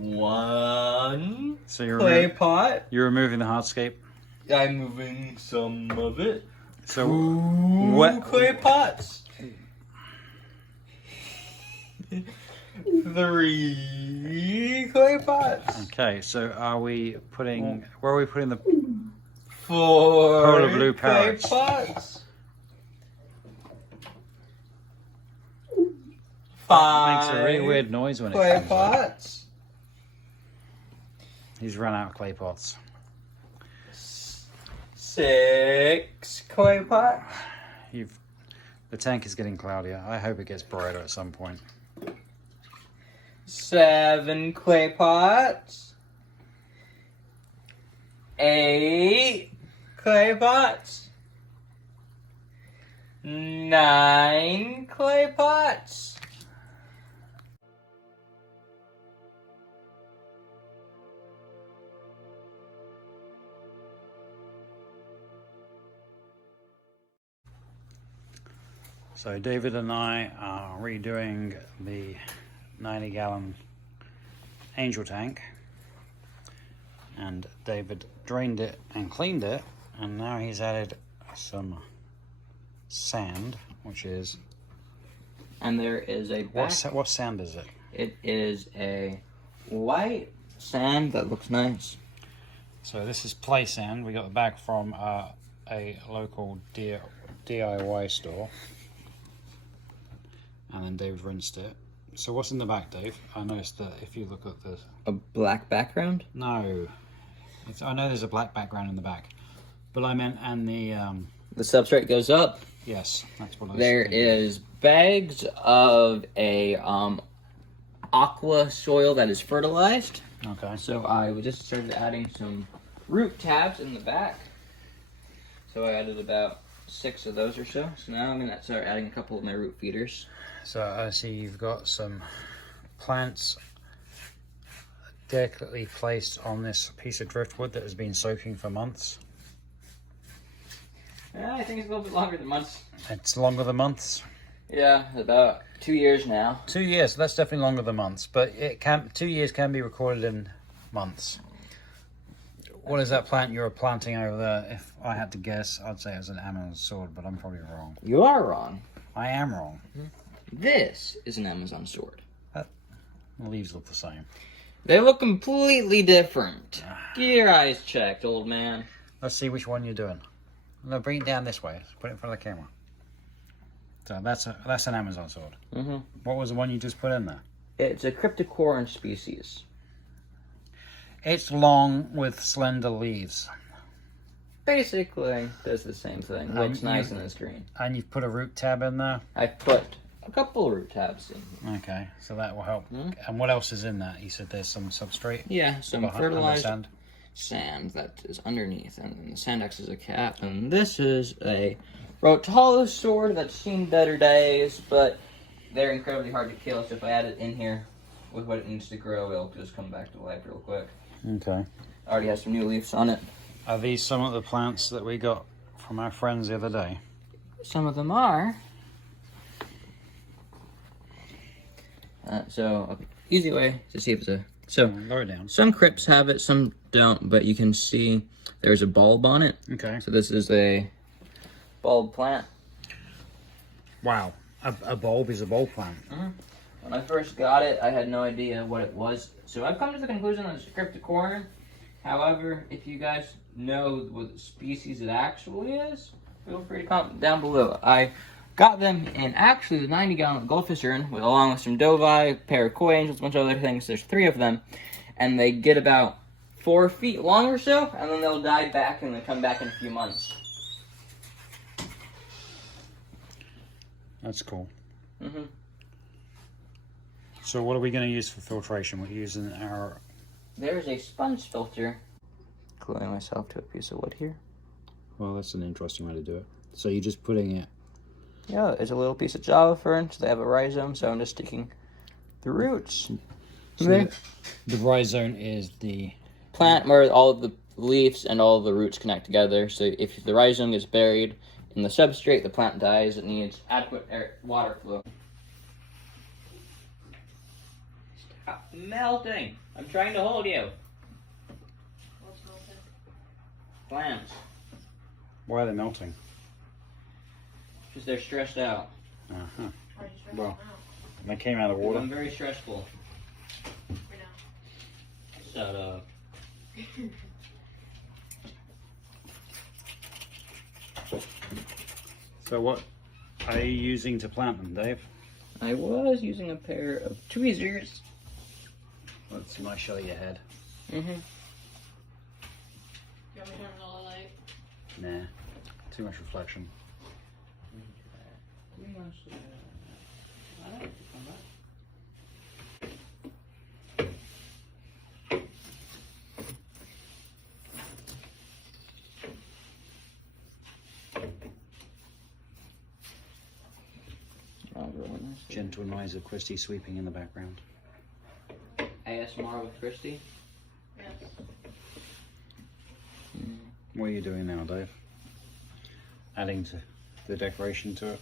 one So you're clay pot. You're removing the hardscape. I'm moving some of it. So Two clay pots. 3 clay pots. Okay, so are we putting? Where are we putting the 4 polar blue clay parrots? pots. Makes a 5 really weird noise when it clay comes out. pots. He's run out of clay pots. 6 clay pots. The tank is getting cloudier. I hope it gets brighter at some point. 7 clay pots. 8 clay pots. 9 clay pots. So David and I are redoing the 90-gallon angel tank, and David drained it and cleaned it, and now he's added some sand, which is... And there is a What sand is it? It is a white sand that looks nice. So this is play sand. We got the bag from a local DIY store. And then David rinsed it. So what's in the back, Dave? I noticed that if you look at the... A black background? No. I know there's a black background in the back. But I meant, and the... The substrate goes up. Yes, that's what I was There thinking. is bags of a aqua soil that is fertilized. Okay. So I just started adding some root tabs in the back. So I added about 6 of those or so. So now I'm going to start adding a couple of my root feeders. So I see you've got some plants delicately placed on this piece of driftwood that has been soaking for months. Yeah, I think it's a little bit longer than months. It's longer than months. Yeah, about 2 years now. 2 years, that's definitely longer than months, but 2 years can be recorded in months. What is that plant you're planting over there? If I had to guess, I'd say it was an Amazon sword, but I'm probably wrong. You are wrong. I am wrong. This is an Amazon sword. The leaves look the same. They look completely different. Get your eyes checked, old man. Let's see which one you're doing. No, bring it down this way. Put it in front of the camera. So that's an Amazon sword. Mm-hmm. What was the one you just put in there? It's a cryptocorin species. It's long with slender leaves. Basically, does the same thing. Looks nice in the screen. And you've put a root tab in there? I put a couple of root tabs in. Okay, so that will help. Mm-hmm. And what else is in that? You said there's some substrate? Yeah, some under fertilized sand? sand that is underneath, and then the sand acts as a cap. And this is a Rotala sword that's seen better days, but they're incredibly hard to kill. So if I add it in here with what it needs to grow, it'll just come back to life real quick. Okay. Already has some new leaves on it. Are these some of the plants that we got from our friends the other day? Some of them are. So, easy way to see if it's a... So, Lower down. some crypts have it, some don't, but you can see there's a bulb on it. Okay. So this is a bulb plant. Wow. A bulb is a bulb plant. Mm-hmm. When I first got it, I had no idea what it was. So I've come to the conclusion that it's a cryptocorin. However, if you guys know what species it actually is, feel free to comment down below. I got them in actually the 90-gallon goldfish urn, along with some dovi, pair of koi angels, a bunch of other things. There's 3 of them, and they get about 4 feet long or so, and then they'll die back and they come back in a few months. That's cool. Mm-hmm. So what are we going to use for filtration? We're using our... There's a sponge filter. Gluing myself to a piece of wood here. Well, that's an interesting way to do it. So you're just putting it... Yeah, it's a little piece of Java fern, so they have a rhizome, so I'm just sticking the roots. So the rhizome is the... Plant where all the leaves and all the roots connect together. So if the rhizome is buried in the substrate, the plant dies. It needs adequate water flow. Melting. I'm trying to hold you. What's melting? Plants. Why are they melting? Because they're stressed out. Uh-huh. Why are you stressing Well, them out? They came out of water. I'm very stressful. For now. Shut up. So what are you using to plant them, Dave? I was using a pair of tweezers. Let's might show your head. Mm-hmm. You want me to turn on the light? Nah. Too much reflection. Gentle noise of Christy sweeping in the background. ASMR with Christy. Yes. What are you doing now, Dave? Adding to the decoration to it?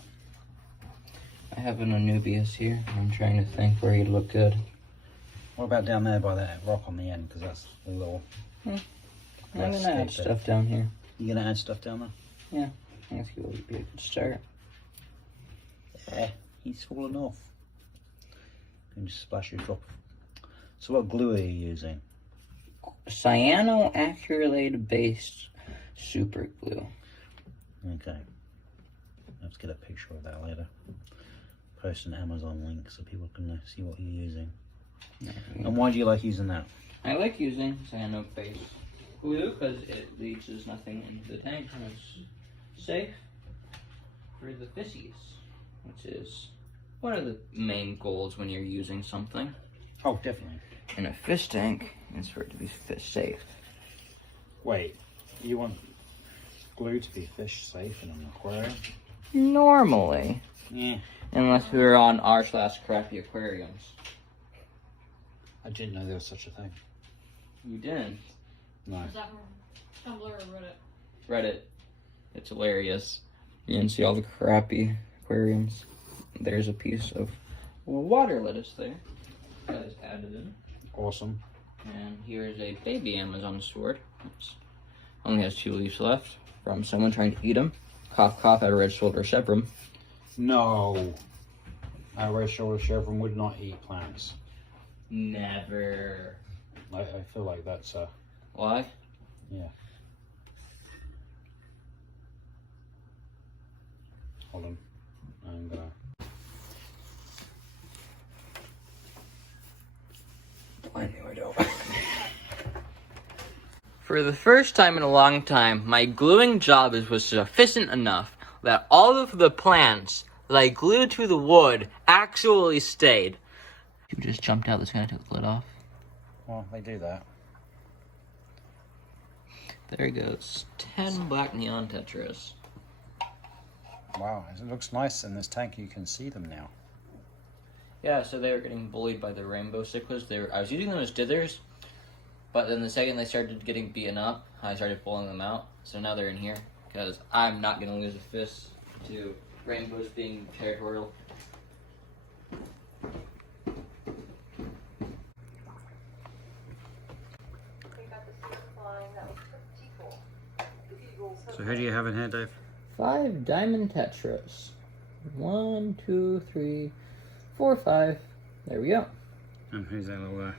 I have an Anubias here. I'm trying to think where he'd look good. What about down there by that rock on the end? Because that's a little... I'm gonna add stuff down here. You gonna add stuff down there? Yeah, I think it would be a good start. Yeah, he's fallen off. You can just splash your drop. So what glue are you using? Cyanoacrylate based super glue. Okay. Let's get a picture of that later. Post an Amazon link so people can see what you're using. And why do you like using that? I like using cyano based glue because it leaches nothing into the tank and it's safe for the fishies, which is one of the main goals when you're using something. Oh, definitely. In a fish tank, is for it to be fish safe. Wait, you want glue to be fish safe in an aquarium? Normally. Yeah. Unless we were on r/crappy aquariums. I didn't know there was such a thing. You didn't. No. Is that from Tumblr or Reddit? Reddit. It's hilarious. You can see all the crappy aquariums. There's a piece of water lettuce there. That is added in. Awesome. And here's a baby Amazon sword. It only has 2 leaves left from someone trying to eat them. Cough, cough, at a red shoulder chevron. No. A red shoulder chevron would not eat plants. Never. I feel like that's Why? yeah. Hold on. I'm gonna. I knew I'd open. For the first time in a long time, my gluing job was sufficient enough that all of the plants that I glued to the wood actually stayed. You just jumped out, that's gonna take the lid off. Well, they do that. There he goes. 10 black neon tetras. Wow, it looks nice in this tank. You can see them now. Yeah, so they were getting bullied by the rainbow cichlids. I was using them as dithers, but then the second they started getting beaten up, I started pulling them out. So now they're in here, because I'm not going to lose a fist to rainbows being territorial. So who do you have in here, Dave? 5 diamond tetras. 1, 2, 3, 4, 5. There we go. And who's that little guy?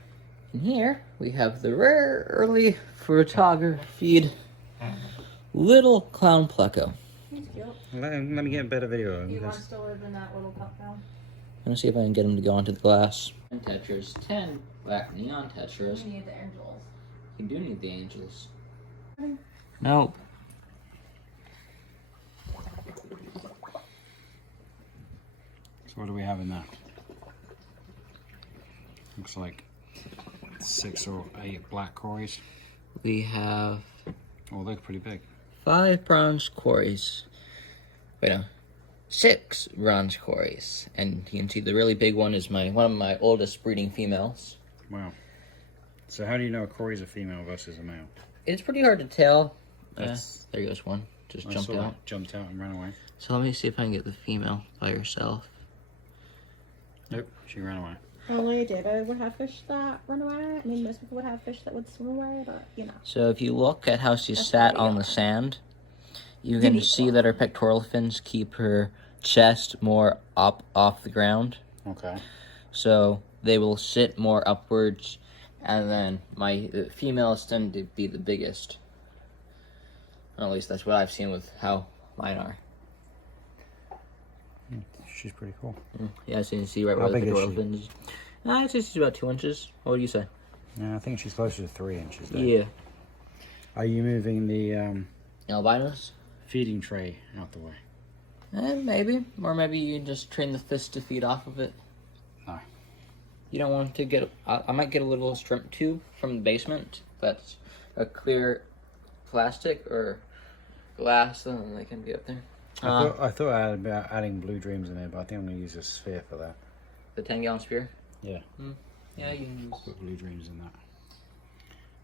And here we have the rare early photographied little clown pleco. He's cute. Let me get a better video of He him. wants to live in that little cup now. I'm gonna see if I can get him to go onto the glass. 10 tetras, 10 black neon tetras. We need the angels. You do need the angels. Nope. So what do we have in that? Looks like 6 or 8 black cories. We have Oh, they're pretty big. 5 bronze quarries. Wait, no. 6 bronze quarries. And you can see the really big one is one of my oldest breeding females. Wow. So how do you know a cory's a female versus a male? It's pretty hard to tell. That's- There goes one. Just I jumped saw out. that. Jumped out and ran away. So let me see if I can get the female by herself. Nope, she ran away. Only David would have fish that run away. I mean, most people would have fish that would swim away, but you know. So if you look at how she That's sat how we on the are. sand, you can see that her pectoral fins keep her chest more up off the ground. Okay. So they will sit more upwards, and then the females tend to be the biggest. Or at least that's what I've seen with how mine are. She's pretty cool. Yeah, so you can see right How where the big is pectoral she? fins. I'd say she's about 2 inches. What would you say? Yeah, I think she's closer to 3 inches. Though. Yeah. Are you moving the Albinos? feeding tray out the way? Maybe. Or maybe you just train the fish to feed off of it. No. You don't want to get... I might get a little shrimp tube from the basement. That's a clear plastic or glass, and then they can be up there. I thought I had about adding blue dreams in it, but I think I'm going to use a sphere for that. The 10-gallon spear? Yeah. Yeah, you can use... Put blue dreams in that.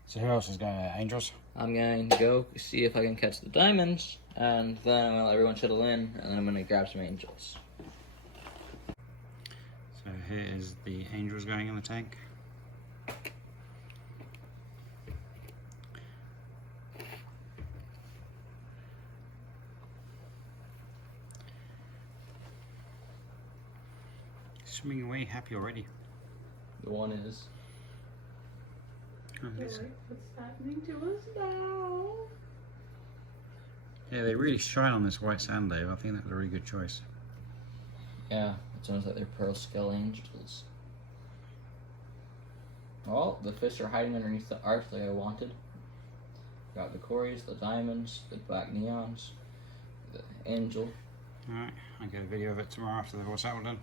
So who else is going to Angels? I'm going to go see if I can catch the diamonds, and then I'm going to let everyone settle in, and then I'm going to grab some angels. So here is the Angels going in the tank. Swimming away, happy already. The one is... Oh, this- What's happening to us now? yeah, they really shine on this white sand, Dave. I think that was a really good choice. Yeah, it's almost like they're pearl skull angels. Well, the fish are hiding underneath the arch like I wanted. Got the cories, the diamonds, the black neons, the angel. Alright, I'll get a video of it tomorrow after they've all settled in.